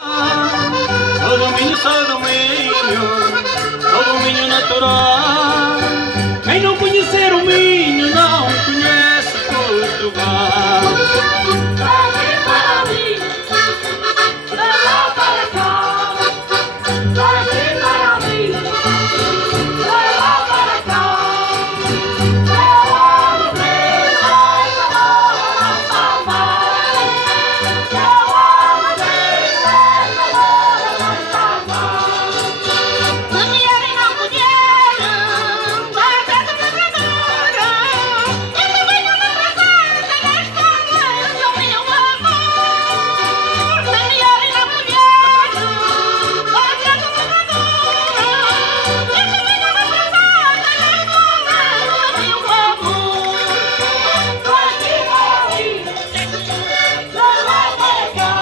Sou do Minho natural. Quem não conhecer o Minho não conhece Portugal. Daqui para ali, de lá para cá. Daqui para ali, de lá para cá. Eu amo Deus, essa bola não está mais. Eu amo Deus, essa bola não está mais. Não querem, não puderam, vai até do agora. Eu também não me apresento nesta noite, o meu amor. Não querem, não puderam, vai até do agora. Eu também não me apresento nesta noite, o meu amor. Daqui para ali, de lá para cá.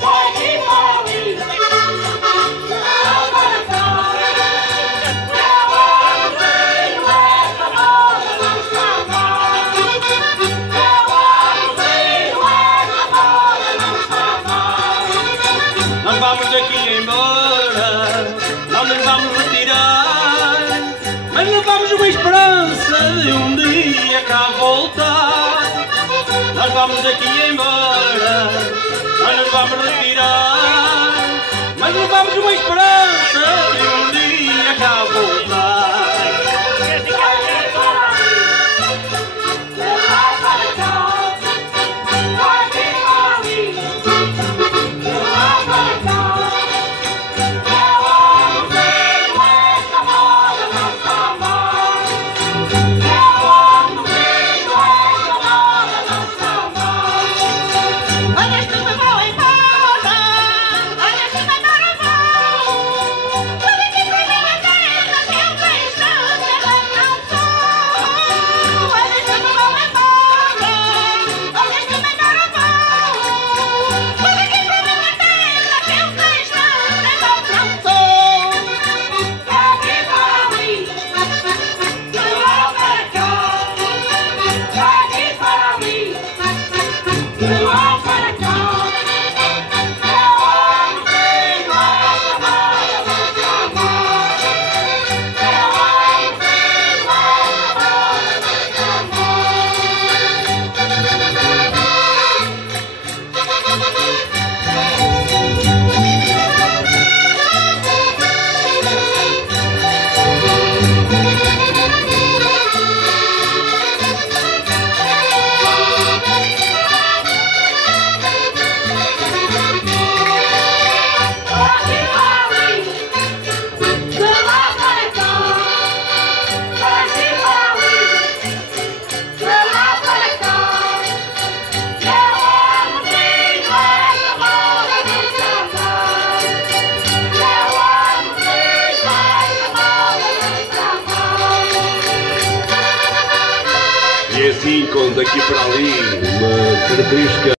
Daqui para ali, de lá para cá. Eu amo Deus, essa bola não está mais. Eu amo Deus, essa bola não está mais. Nós vamos daqui embora, não nos vamos retirar, mas levamos uma esperança de um dia cá voltar. Nós vamos daqui embora, não nos vamos retirar, mas levamos uma esperança de um dia cá voltar. Daqui para ali, de lá para cá. Daqui para ali, de lá para cá. Eu amo Deus, essa bola não está mais. Eu amo Deus, essa bola não está mais. Olha este me vou embora, olha este me vou. Olha aqui para minha terra, que eu vejo terra não sou. Olha este me vou embora, olha este me vou. Olha aqui para minha terra, que eu vejo terra não sou. Daqui para ali, de lá para cá. Daqui para ali, de lá para cá. Eu amo Deus, essa bola não está mais. Eu amo Deus, essa bola não está Daqui para ali, de lá para cá. Daqui para ali, de lá para cá. Eu amo Deus, essa bola não está mais. Eu amo Deus, essa bola não está mais. E assim, com daqui para ali, uma característica